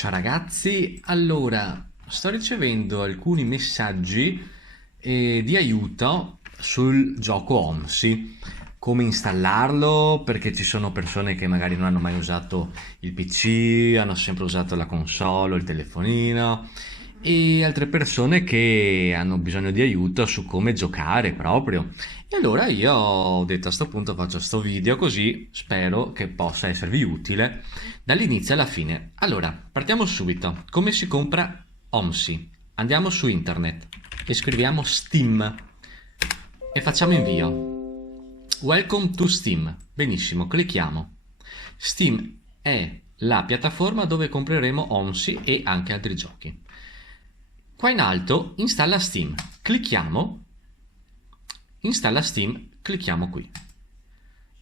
Ciao ragazzi, allora sto ricevendo alcuni messaggi di aiuto sul gioco OMSI, come installarlo, perché ci sono persone che magari non hanno mai usato il PC, hanno sempre usato la console o il telefonino, e altre persone che hanno bisogno di aiuto su come giocare proprio. E allora io ho detto a sto punto faccio sto video così spero che possa esservi utile dall'inizio alla fine. Allora, partiamo subito. Come si compra OMSI? Andiamo su internet e scriviamo Steam e facciamo invio. Welcome to Steam. Benissimo, clicchiamo. Steam è la piattaforma dove compreremo OMSI e anche altri giochi. Qua in alto installa Steam. Clicchiamo. Installa Steam, clicchiamo qui.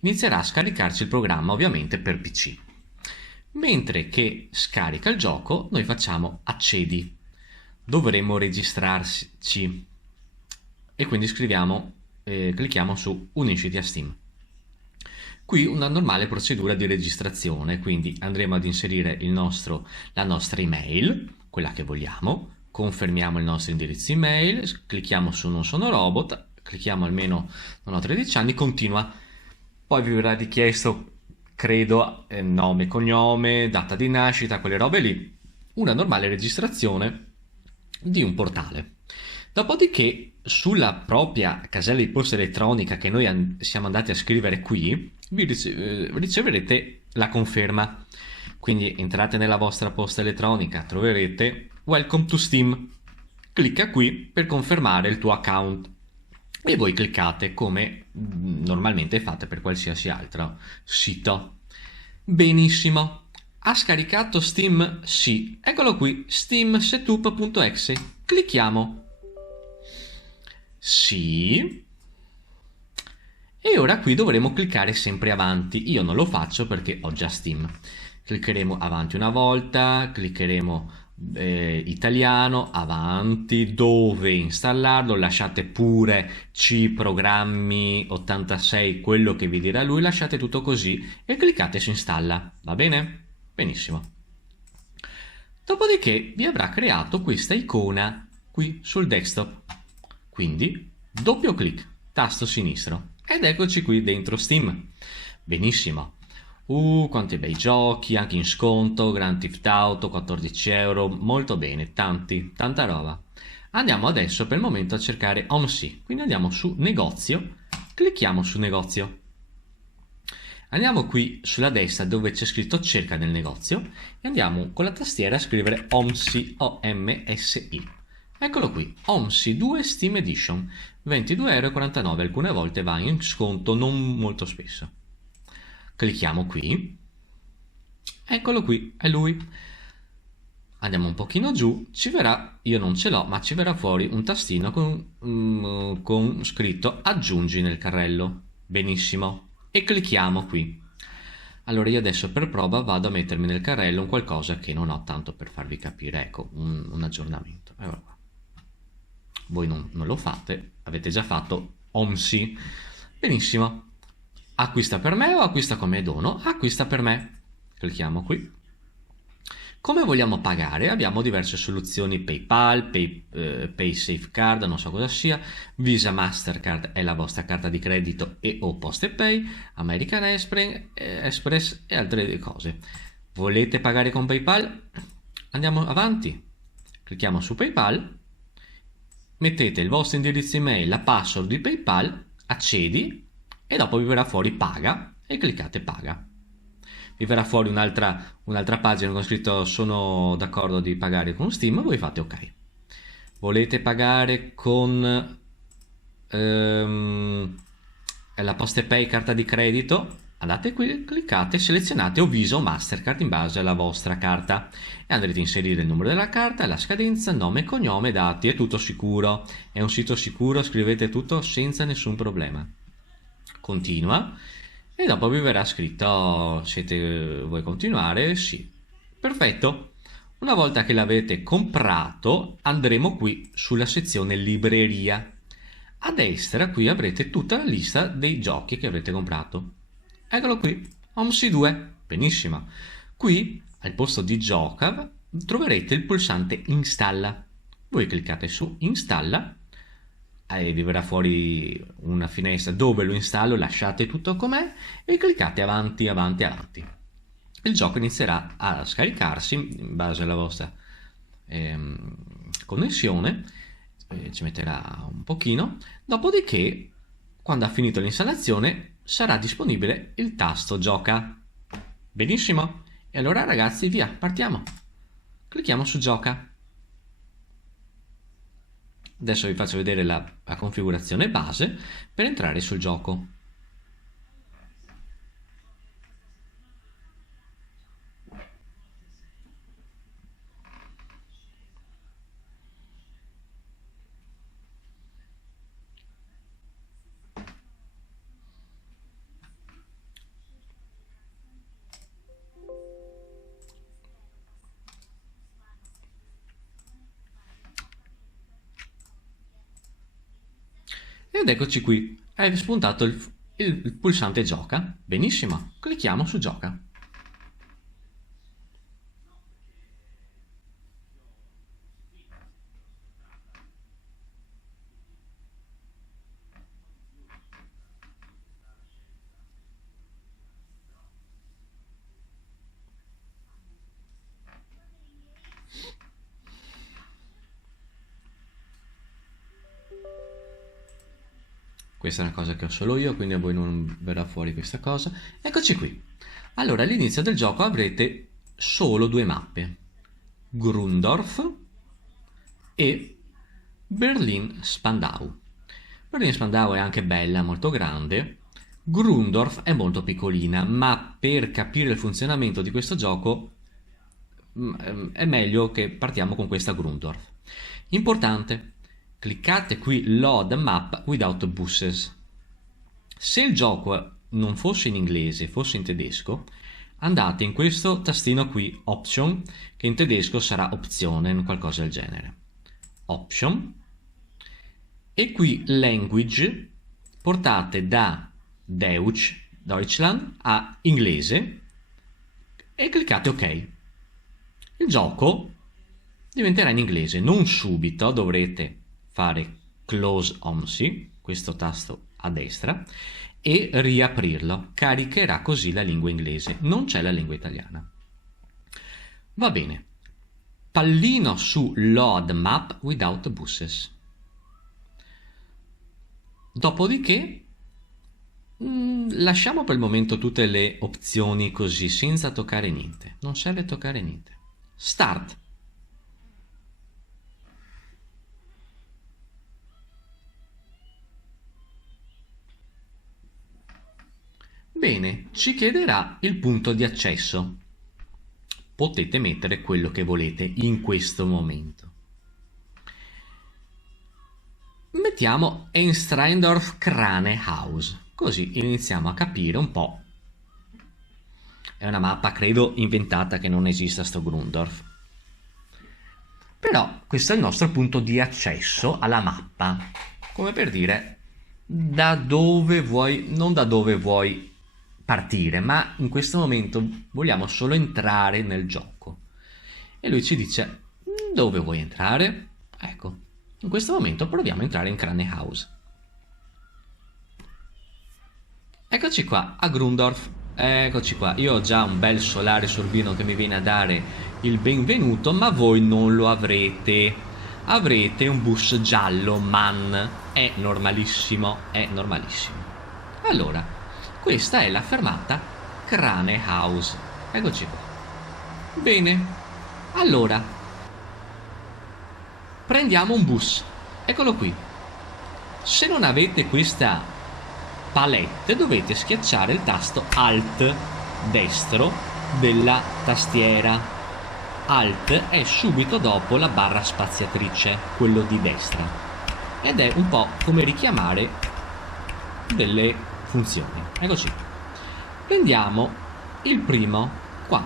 Inizierà a scaricarci il programma ovviamente per PC. Mentre che scarica il gioco, noi facciamo accedi. Dovremo registrarci e quindi clicchiamo su unisciti a Steam. Qui una normale procedura di registrazione, quindi andremo ad inserire la nostra email, quella che vogliamo, confermiamo il nostro indirizzo email, clicchiamo su non sono robot, clicchiamo almeno non ho 13 anni, continua. Poi vi verrà richiesto, credo, nome, cognome, data di nascita, quelle robe lì. Una normale registrazione di un portale. Dopodiché, sulla propria casella di posta elettronica che noi siamo andati a scrivere qui, riceverete la conferma. Quindi entrate nella vostra posta elettronica, troverete Welcome to Steam. Clicca qui per confermare il tuo account. E voi cliccate come normalmente fate per qualsiasi altro sito. Benissimo. Ha scaricato Steam? Sì. Eccolo qui, steamsetup.exe. Clicchiamo. Sì. E ora qui dovremo cliccare sempre avanti. Io non lo faccio perché ho già Steam. Cliccheremo avanti una volta, cliccheremo italiano, avanti, dove installarlo, lasciate pure C programmi 86, quello che vi dirà lui, lasciate tutto così e cliccate su installa, va bene? Benissimo. Dopodiché vi avrà creato questa icona qui sul desktop, quindi doppio clic, tasto sinistro ed eccoci qui dentro Steam. Benissimo. Quanti bei giochi, anche in sconto, Grand Theft Auto, 14 euro, molto bene, tanta roba. Andiamo adesso per il momento a cercare OMSI, quindi andiamo su negozio, clicchiamo su negozio. Andiamo qui sulla destra dove c'è scritto cerca nel negozio e andiamo con la tastiera a scrivere OMSI, O-M-S-I. Eccolo qui, OMSI 2 Steam Edition, 22,49 euro, alcune volte va in sconto, non molto spesso. Clicchiamo qui, eccolo qui, è lui. Andiamo un pochino giù, ci verrà, io non ce l'ho, ma ci verrà fuori un tastino con scritto aggiungi nel carrello. Benissimo, e clicchiamo qui. Allora io adesso per prova vado a mettermi nel carrello un qualcosa che non ho, tanto per farvi capire, ecco, un aggiornamento. Allora, voi non lo fate, avete già fatto OMSI. Benissimo. Acquista per me o acquista come dono? Acquista per me. Clicchiamo qui. Come vogliamo pagare? Abbiamo diverse soluzioni: PayPal, PaySafeCard, non so cosa sia, Visa, Mastercard è la vostra carta di credito e o PostePay, American Express e altre cose. Volete pagare con PayPal? Andiamo avanti. Clicchiamo su PayPal, mettete il vostro indirizzo email, la password di PayPal, accedi e dopo vi verrà fuori paga e cliccate paga. Vi verrà fuori un'altra pagina con scritto sono d'accordo di pagare con Steam, voi fate ok. Volete pagare con la PostePay carta di credito? Andate qui, cliccate, selezionate o Visa o Mastercard in base alla vostra carta e andrete a inserire il numero della carta, la scadenza, nome, cognome, dati, è tutto sicuro. È un sito sicuro, scrivete tutto senza nessun problema. Continua e dopo vi verrà scritto vuoi continuare? Sì. Perfetto. Una volta che l'avete comprato andremo qui sulla sezione libreria. A destra qui avrete tutta la lista dei giochi che avrete comprato. Eccolo qui, OMSI 2. Benissimo. Qui al posto di gioca troverete il pulsante installa. Voi cliccate su installa e vi verrà fuori una finestra dove lo installo, lasciate tutto com'è e cliccate avanti, avanti, avanti. Il gioco inizierà a scaricarsi in base alla vostra connessione, ci metterà un pochino, dopodiché quando ha finito l'installazione sarà disponibile il tasto gioca. Benissimo, e allora ragazzi via, partiamo, clicchiamo su gioca. Adesso vi faccio vedere la configurazione base per entrare sul gioco. Ed eccoci qui, è spuntato il pulsante gioca. Benissimo, clicchiamo su gioca. Questa è una cosa che ho solo io, quindi a voi non verrà fuori questa cosa. Eccoci qui. Allora, all'inizio del gioco avrete solo due mappe, Grundorf e Berlin-Spandau. Berlin-Spandau è anche bella, molto grande. Grundorf è molto piccolina, ma per capire il funzionamento di questo gioco è meglio che partiamo con questa Grundorf. Importante, cliccate qui Load Map Without Buses. Se il gioco non fosse in inglese, fosse in tedesco, andate in questo tastino qui, Option, che in tedesco sarà opzione, qualcosa del genere. Option, e qui Language, portate da Deutschland a inglese e cliccate OK. Il gioco diventerà in inglese, non subito, dovrete fare Close OMSI, questo tasto a destra, e riaprirlo. Caricherà così la lingua inglese, non c'è la lingua italiana. Va bene, pallino su Load Map Without Buses. Dopodiché lasciamo per il momento tutte le opzioni così, senza toccare niente. Non serve toccare niente. Start. Bene, ci chiederà il punto di accesso. Potete mettere quello che volete in questo momento. Mettiamo Einstreindorf Kranehaus, così iniziamo a capire un po'. È una mappa, credo, inventata, che non esista sto Grundorf. Però questo è il nostro punto di accesso alla mappa, come per dire da dove vuoi, non da dove vuoi partire, ma in questo momento vogliamo solo entrare nel gioco. E lui ci dice dove vuoi entrare? Ecco, in questo momento proviamo a entrare in Kranehaus. Eccoci qua a Grundorf. Eccoci qua, io ho già un bel solare sorbino che mi viene a dare il benvenuto, ma voi non lo avrete. Avrete un bus giallo MAN, è normalissimo, è normalissimo. Allora, questa è la fermata Kranehaus. Eccoci qua. Bene, allora prendiamo un bus. Eccolo qui. Se non avete questa palette dovete schiacciare il tasto Alt destro della tastiera. Alt è subito dopo la barra spaziatrice, quello di destra, ed è un po' come richiamare delle funzioni. Eccoci, prendiamo il primo qua,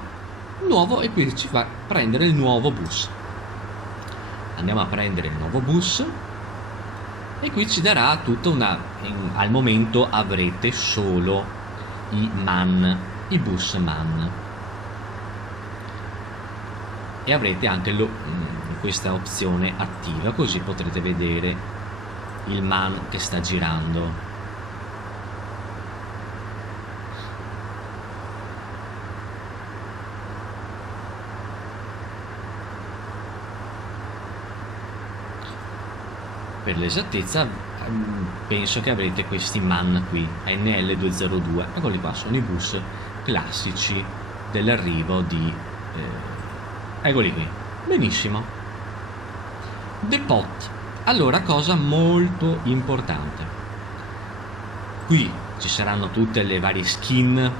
nuovo, e qui ci fa prendere il nuovo bus. Andiamo a prendere il nuovo bus e qui ci darà tutta una, al momento avrete solo i MAN, i bus MAN. e avrete anche questa opzione attiva, così potrete vedere il man che sta girando. Per l'esattezza penso che avrete questi man qui, NL202, eccoli qua, sono i bus classici dell'arrivo di eccoli qui. Benissimo. Depot. Allora, cosa molto importante, qui ci saranno tutte le varie skin,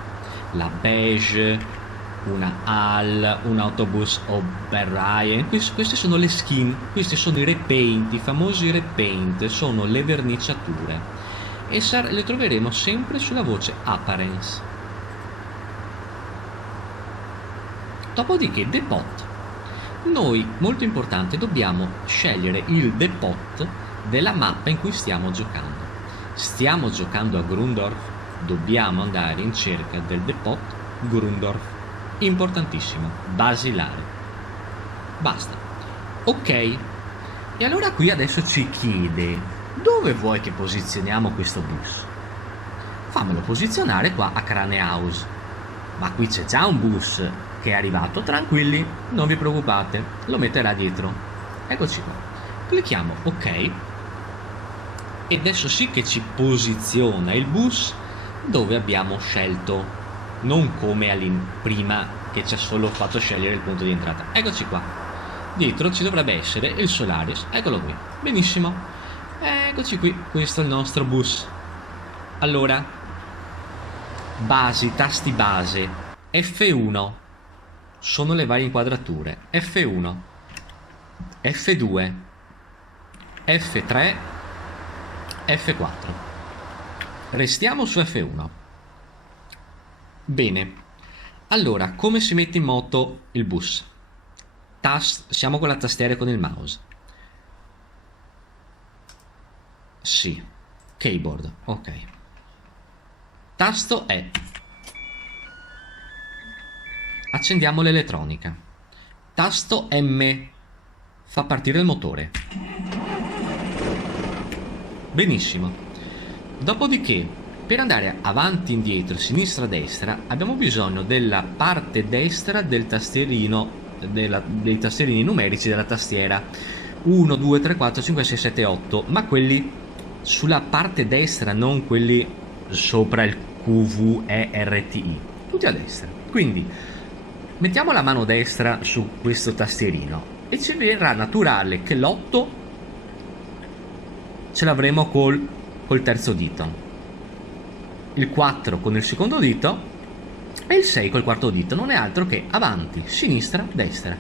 la beige, una HAL, un autobus O'Brien. Queste sono le skin, questi sono i repaint, i famosi repaint, sono le verniciature e le troveremo sempre sulla voce apparence. Dopodiché depot, noi, molto importante, dobbiamo scegliere il depot della mappa in cui stiamo giocando. Stiamo giocando a Grundorf, dobbiamo andare in cerca del depot Grundorf. Importantissimo, basilare. Basta. Ok. E allora qui adesso ci chiede: dove vuoi che posizioniamo questo bus? Fammelo posizionare qua a Cranehouse. Ma qui c'è già un bus che è arrivato, tranquilli, non vi preoccupate, lo metterà dietro. Eccoci qua. Clicchiamo ok. E adesso sì che ci posiziona il bus dove abbiamo scelto, non come prima che ci ha solo fatto scegliere il punto di entrata. Eccoci qua, dietro ci dovrebbe essere il Solaris, eccolo qui. Benissimo, eccoci qui, questo è il nostro bus. Allora, basi, tasti base, F1 sono le varie inquadrature, F1, F2, F3, F4. Restiamo su F1. Bene, allora come si mette in moto il bus? Siamo con la tastiera e con il mouse. Sì, keyboard, ok. Tasto E. Accendiamo l'elettronica. Tasto M. Fa partire il motore. Benissimo. Dopodiché, per andare avanti, indietro, sinistra, destra, abbiamo bisogno della parte destra del tastierino, dei tastierini numerici della tastiera. 1, 2, 3, 4, 5, 6, 7, 8, ma quelli sulla parte destra, non quelli sopra il QVERTI, tutti a destra. Quindi mettiamo la mano destra su questo tastierino e ci verrà naturale che l'8 ce l'avremo col terzo dito, il 4 con il secondo dito e il 6 col quarto dito. Non è altro che avanti, sinistra, destra.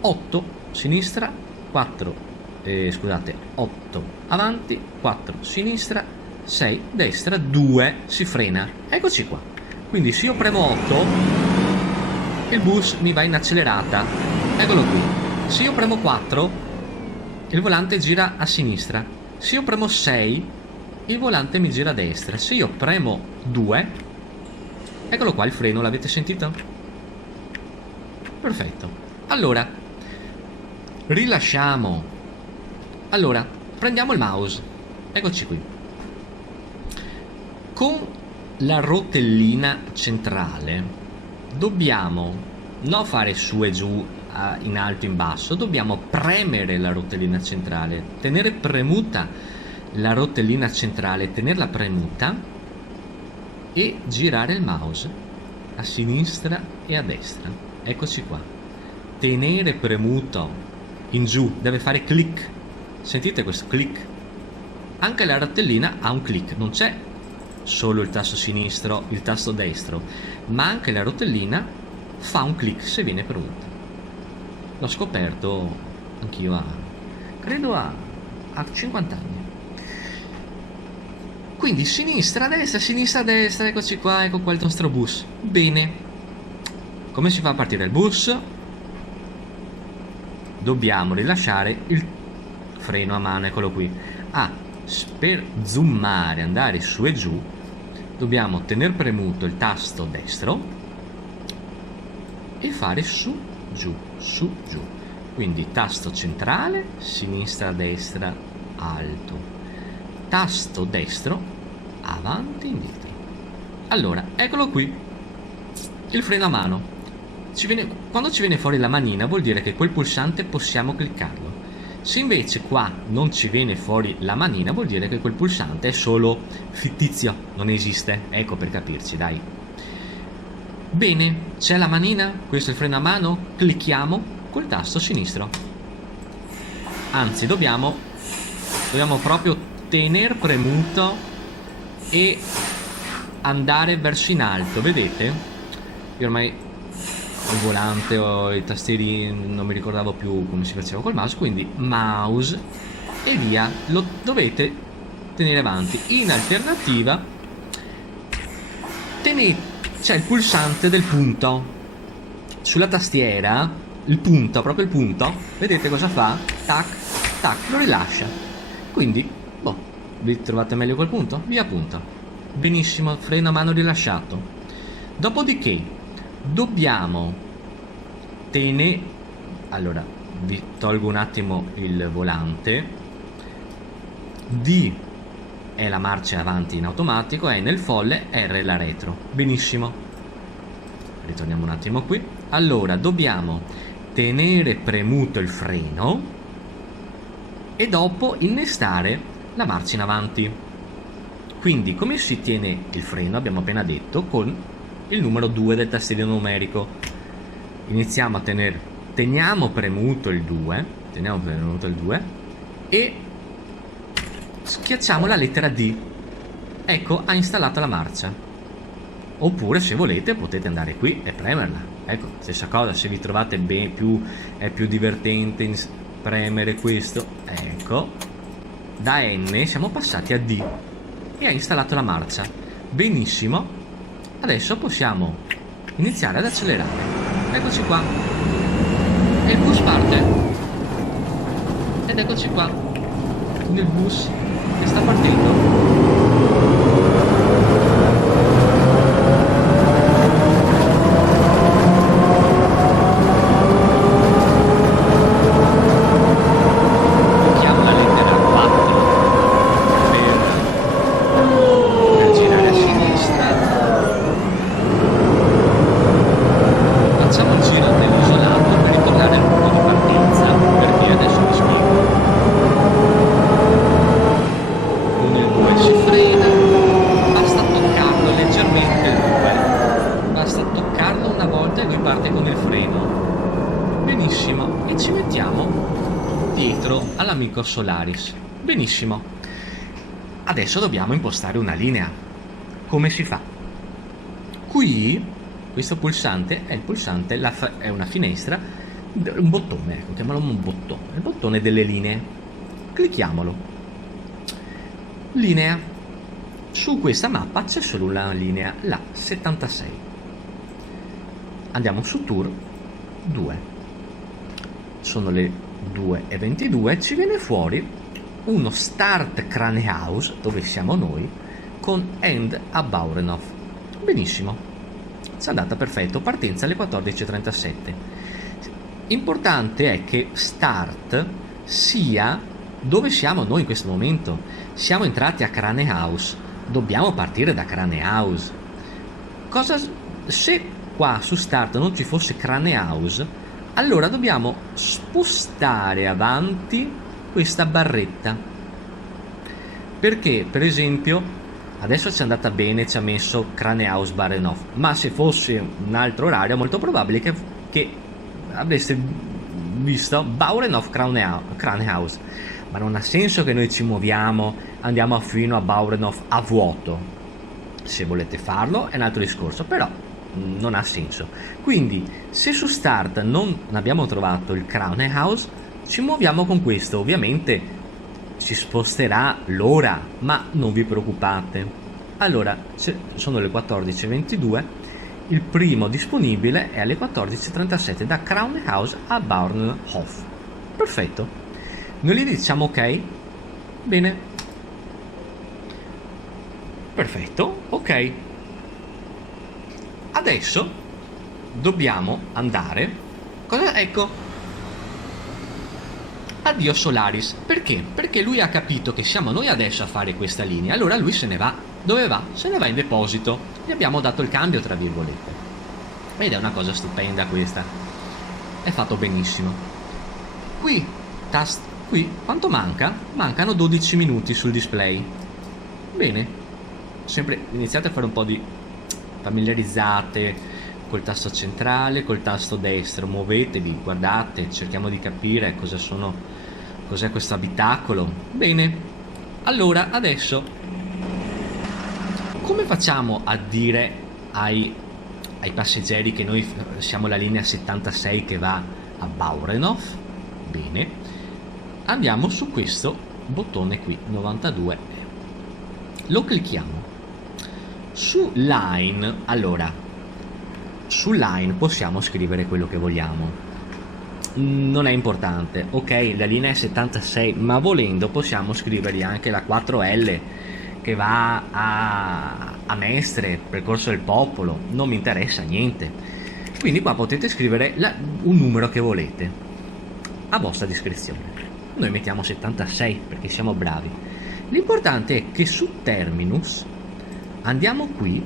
8 sinistra, 4 scusate, 8 avanti, 4 sinistra, 6 destra, 2 si frena. Eccoci qua. Quindi se io premo 8 il bus mi va in accelerata, eccolo qui. Se io premo 4 il volante gira a sinistra. Se io premo 6 il volante mi gira a destra. Se io premo 2, eccolo qua il freno, l'avete sentito? Perfetto. Allora rilasciamo. Allora prendiamo il mouse, eccoci qui. Con la rotellina centrale dobbiamo non fare su e giù, in alto, in basso, dobbiamo premere la rotellina centrale, tenere premuta la rotellina centrale, tenerla premuta e girare il mouse a sinistra e a destra. Eccoci qua. Tenere premuto in giù, deve fare click. Sentite questo click? Anche la rotellina ha un click, non c'è solo il tasto sinistro, il tasto destro, ma anche la rotellina fa un click se viene premuta. L'ho scoperto anch'io credo a 50 anni. Quindi sinistra, destra, eccoci qua, ecco qua il nostro bus. Bene. Come si fa a partire il bus? Dobbiamo rilasciare il freno a mano, eccolo qui. Per zoomare, andare su e giù, dobbiamo tenere premuto il tasto destro e fare su giù, su, giù. Quindi tasto centrale, sinistra, destra, alto. Tasto destro, avanti, indietro. Allora, eccolo qui, il freno a mano. Quando ci viene fuori la manina vuol dire che quel pulsante possiamo cliccarlo. Se invece qua non ci viene fuori la manina vuol dire che quel pulsante è solo fittizio, non esiste. Ecco, per capirci, dai. Bene, c'è la manina, questo è il freno a mano, clicchiamo col tasto sinistro. Anzi, dobbiamo proprio tenere premuto e andare verso in alto, vedete? Io ormai il volante o i tastieri non mi ricordavo più come si faceva col mouse, quindi mouse e via, lo dovete tenere avanti. In alternativa c'è il pulsante del punto sulla tastiera, il punto, proprio il punto, vedete cosa fa? Tac, tac, lo rilascia. Quindi, boh, vi trovate meglio quel punto? Via punto. Benissimo, freno a mano rilasciato. Dopodiché dobbiamo allora vi tolgo un attimo il volante. D è la marcia avanti in automatico, E nel folle, R la retro. Benissimo, ritorniamo un attimo qui. Allora dobbiamo tenere premuto il freno e dopo innestare la marcia in avanti. Quindi come si tiene il freno? Abbiamo appena detto, con il numero 2 del tastierino numerico. Teniamo premuto il 2 e schiacciamo la lettera D. Ecco, ha installato la marcia. Oppure, se volete, potete andare qui e premerla. Ecco, stessa cosa, se vi trovate è più divertente premere questo. Ecco, da N siamo passati a D e ha installato la marcia. Benissimo, adesso possiamo iniziare ad accelerare. Eccoci qua, e il bus parte, ed eccoci qua con il bus che sta partendo. All'amico Solaris. Benissimo, adesso dobbiamo impostare una linea. Come si fa? Qui questo pulsante è il pulsante, è una finestra, un bottone, ecco, chiamiamolo un bottone, il bottone delle linee. Clicchiamolo. Linea. Su questa mappa c'è solo una linea, la 76. Andiamo su Tour 2. Sono le 2:22, ci viene fuori uno Start Kranehaus, dove siamo noi, con End a Bauernhof. Benissimo, ci è andata perfetto, partenza alle 14:37. Importante è che Start sia dove siamo noi in questo momento. Siamo entrati a Kranehaus, dobbiamo partire da Kranehaus. Se qua su Start non ci fosse Kranehaus, allora dobbiamo spostare avanti questa barretta, perché per esempio adesso ci è andata bene, ci ha messo Kranehaus Bauernhof, ma se fosse un altro orario è molto probabile che avreste visto Bauernhof Kranehaus, ma non ha senso che noi ci muoviamo, andiamo fino a Bauernhof a vuoto. Se volete farlo è un altro discorso, però non ha senso. Quindi se su Start non abbiamo trovato il Kranehaus, ci muoviamo con questo. Ovviamente ci sposterà l'ora, ma non vi preoccupate. Allora, sono le 14:22, il primo disponibile è alle 14:37 da Kranehaus a Bauernhof. Perfetto, noi gli diciamo ok. Bene, perfetto, ok. Adesso dobbiamo andare Cosa? Ecco. Addio Solaris. Perché? Perché lui ha capito che siamo noi adesso a fare questa linea. Allora lui se ne va. Dove va? Se ne va in deposito. Gli abbiamo dato il cambio, tra virgolette. Ed è una cosa stupenda questa. È fatto benissimo. Qui, qui, quanto manca? Mancano 12 minuti sul display. Bene. Sempre iniziate a fare un po' di familiarizzate col tasto centrale, col tasto destro, muovetevi, guardate, cerchiamo di capire cos'è questo abitacolo. Bene, allora adesso come facciamo a dire ai passeggeri che noi siamo la linea 76 che va a Baurenhof? Bene, andiamo su questo bottone qui, 92, lo clicchiamo. Su Line, allora su Line possiamo scrivere quello che vogliamo, non è importante, ok, la linea è 76, ma volendo possiamo scrivergli anche la 4L che va a Mestre, percorso del popolo, non mi interessa niente. Quindi qua potete scrivere un numero che volete a vostra discrezione. Noi mettiamo 76 perché siamo bravi. L'importante è che su Terminus andiamo qui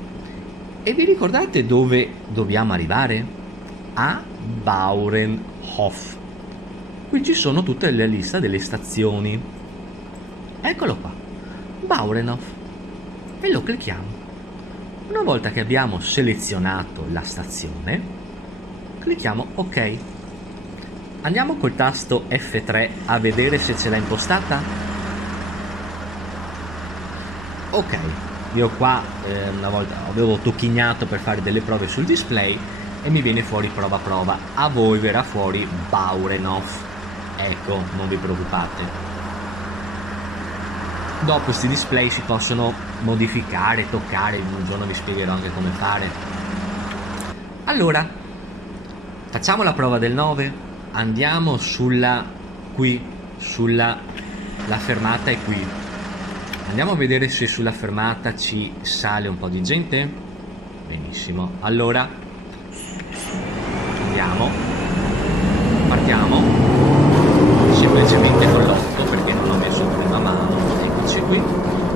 e vi ricordate dove dobbiamo arrivare? A Baurenhof. Qui ci sono tutte le liste delle stazioni. Eccolo qua, Baurenhof. E lo clicchiamo. Una volta che abbiamo selezionato la stazione, clicchiamo OK. Andiamo col tasto F3 a vedere se ce l'ha impostata. Ok. Io qua una volta avevo tocchignato per fare delle prove sul display e mi viene fuori prova. A voi verrà fuori Baurenhof. Ecco, non vi preoccupate. Dopo questi display si possono modificare, toccare, un giorno vi spiegherò anche come fare. Allora, facciamo la prova del 9. Andiamo la fermata è qui. Andiamo a vedere se sulla fermata ci sale un po' di gente. Benissimo, allora andiamo, partiamo semplicemente con l'8 perché non ho messo prima mano. Eccoci qui,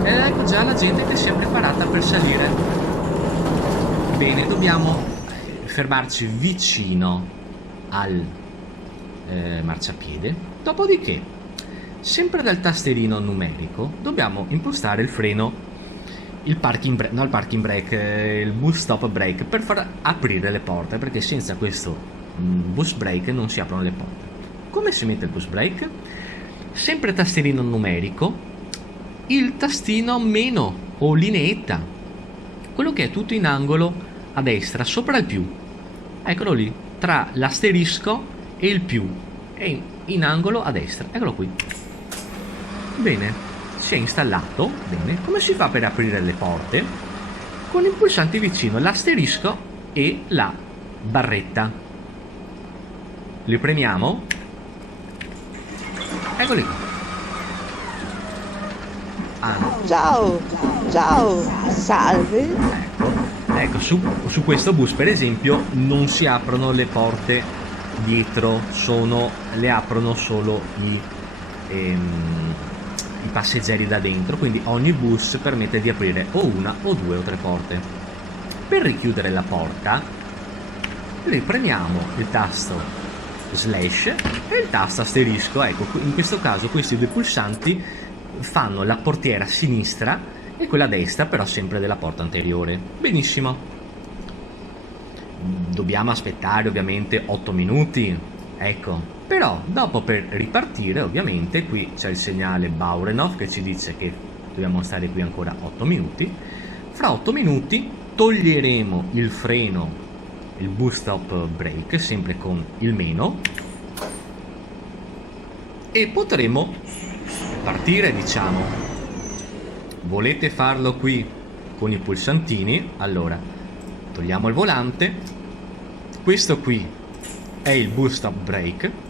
ed ecco già la gente che si è preparata per salire. Bene, dobbiamo fermarci vicino al marciapiede, dopodiché sempre dal tasterino numerico dobbiamo impostare il freno, il parking brake, il bus stop brake, per far aprire le porte, perché senza questo bus brake non si aprono le porte. Come si mette il bus brake? Sempre tasterino numerico, il tastino meno o lineetta, quello che è tutto in angolo a destra sopra il più, eccolo lì, tra l'asterisco e il più, e in angolo a destra, eccolo qui. Bene, si è installato. Bene, come si fa per aprire le porte? Con il pulsante vicino, l'asterisco e la barretta. Li premiamo. Eccoli qua. Ciao, salve. Ecco, su questo bus per esempio non si aprono le porte dietro, le aprono solo i passeggeri da dentro, quindi ogni bus permette di aprire o una o due o tre porte. Per richiudere la porta ripremiamo il tasto slash e il tasto asterisco. Ecco, in questo caso questi due pulsanti fanno la portiera a sinistra e quella a destra, però sempre della porta anteriore. Benissimo, dobbiamo aspettare ovviamente 8 minuti, ecco. Però dopo, per ripartire, ovviamente qui c'è il segnale Baurenhof che ci dice che dobbiamo stare qui ancora 8 minuti. Fra 8 minuti toglieremo il freno, il bus stop brake, sempre con il meno, e potremo partire, diciamo. Volete farlo qui con i pulsantini? Allora togliamo il volante, questo qui è il bus stop brake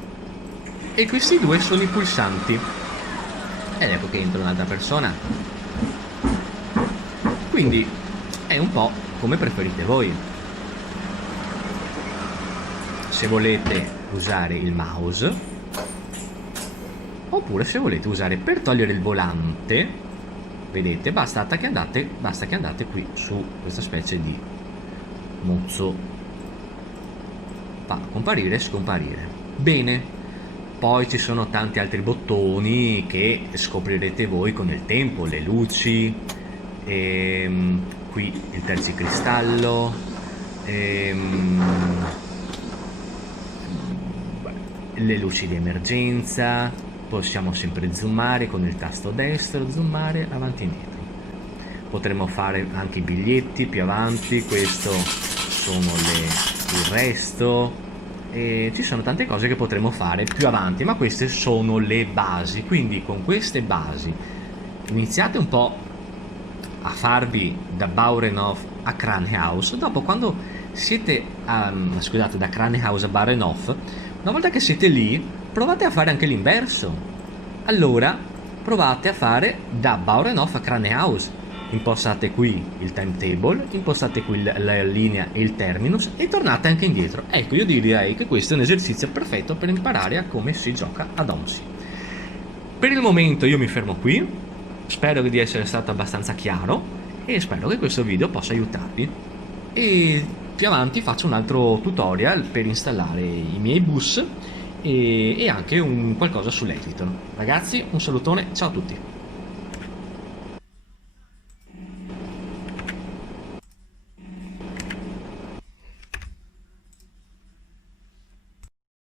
e questi due sono i pulsanti, ed ecco che entra un'altra persona. Quindi è un po' come preferite voi. se volete usare il mouse, oppure se volete usare per togliere il volante, vedete, basta che andate qui su questa specie di mozzo, fa comparire e scomparire. Bene, poi ci sono tanti altri bottoni che scoprirete voi con il tempo, le luci, qui il tergicristallo, le luci di emergenza, possiamo sempre zoomare con il tasto destro, zoomare avanti e indietro. Potremmo fare anche i biglietti più avanti, questo sono il resto, e ci sono tante cose che potremmo fare più avanti, ma queste sono le basi. Quindi con queste basi iniziate un po' a farvi da Bauernhof a Kranhaus. Dopo, quando siete da Kranhaus a Bauernhof, una volta che siete lì, provate a fare anche l'inverso. Allora provate a fare da Bauernhof a Kranhaus. Impostate qui il timetable, impostate qui la linea e il terminus e tornate anche indietro. Ecco, io direi che questo è un esercizio perfetto per imparare a come si gioca ad OMSI. Per il momento io mi fermo qui, spero di essere stato abbastanza chiaro e spero che questo video possa aiutarvi. E più avanti faccio un altro tutorial per installare i miei bus e anche qualcosa sull'editor. Ragazzi, un salutone, ciao a tutti!